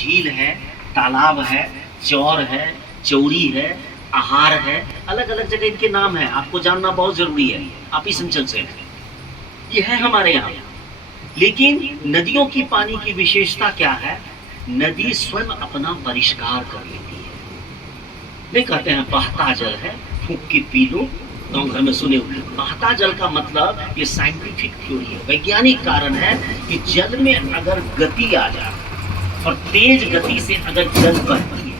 झील है, तालाब है, चौर है, चौरी है, आहार है, अलग अलग जगह इनके नाम है, आपको जानना बहुत जरूरी है, आप इस अंचल से हैं, ये है हमारे यहाँ। लेकिन नदियों की पानी की विशेषता क्या है? नदी स्वयं अपना परिष्कार कर लेती है। नहीं कहते हैं बहता जल है, फूंक के पी लो, गाँव घर में सुने हो। बहता जल का मतलब ये साइंटिफिक थ्योरी है, वैज्ञानिक कारण है कि जल में अगर गति आ जाए और तेज गति से अगर जल बहती है,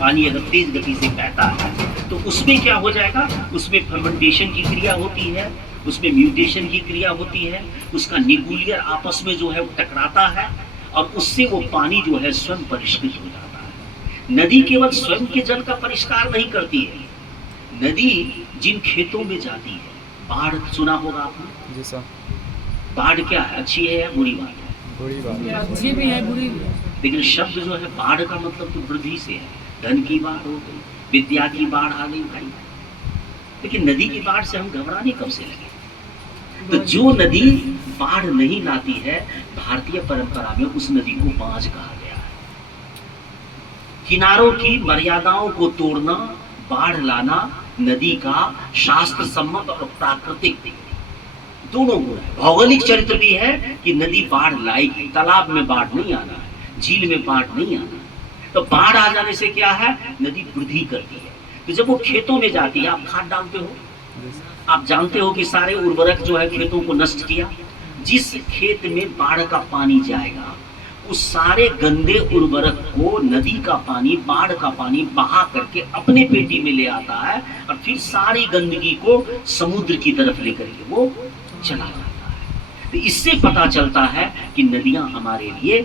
पानी अगर तेज गति से बहता है तो उसमें क्या हो जाएगा? उसमें फर्मेंटेशन की क्रिया होती है, उसमें म्यूटेशन की क्रिया होती है, उसका निगुलियर आपस में जो है वो टकराता है और उससे वो पानी जो है स्वयं परिष्कृत हो जाता है। नदी केवल स्वयं के जल का परिष्कार नहीं करती है, नदी जिन खेतों में जाती है, बाढ़ सुना होगा आपने? जी सर। बाढ़ क्या है, अच्छी है या बुरी बात है? बुरी बात। अच्छी भी है बुरी भी है। लेकिन शब्द जो है बाढ़ का मतलब तो वृद्धि से है, धन की बाढ़ हो गई, विद्या की बाढ़ आ गई भाई। लेकिन नदी की बाढ़ से हम घबराने कब से लगे? तो जो नदी बाढ़ नहीं लाती है, भारतीय परंपरा में उस नदी को बांझ कहा गया है। किनारों की मर्यादाओं को तोड़ना, बाढ़ लाना नदी का शास्त्र सम्मत और प्राकृतिक दोनों गुण है। भौगोलिक चरित्र भी है कि नदी बाढ़ लाएगी, तालाब में बाढ़ नहीं आना है, झील में बाढ़ नहीं आना है। तो बाढ़ आ जाने से क्या है? नदी वृद्धि करती है। तो जब वो खेतों में जाती है, आप खाद डालते हो, आप जानते हो कि सारे उर्वरक जो है खेतों को नष्ट किया। जिस खेत में बाढ़ का पानी जाएगा, उस सारे गंदे उर्वरक को नदी का पानी, बाढ़ का पानी बहा करके अपने पेटी में ले आता है और फिर सारी गंदगी को समुद्र की तरफ लेकर के वो चला जाता है। तो इससे पता चलता है कि नदियां हमारे लिए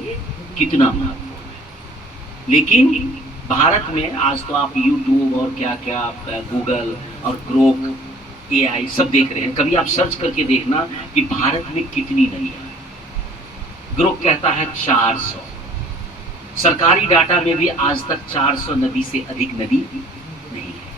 कितना महत्वपूर्ण है। लेकिन भारत में आज तो आप यूट्यूब और क्या क्या गूगल और ग्रोक, AI सब देख रहे हैं। कभी आप सर्च करके देखना कि भारत में कितनी नदियां हैं। ग्रोक कहता है 400। सरकारी डाटा में भी आज तक 400 नदी से अधिक नदी नहीं है।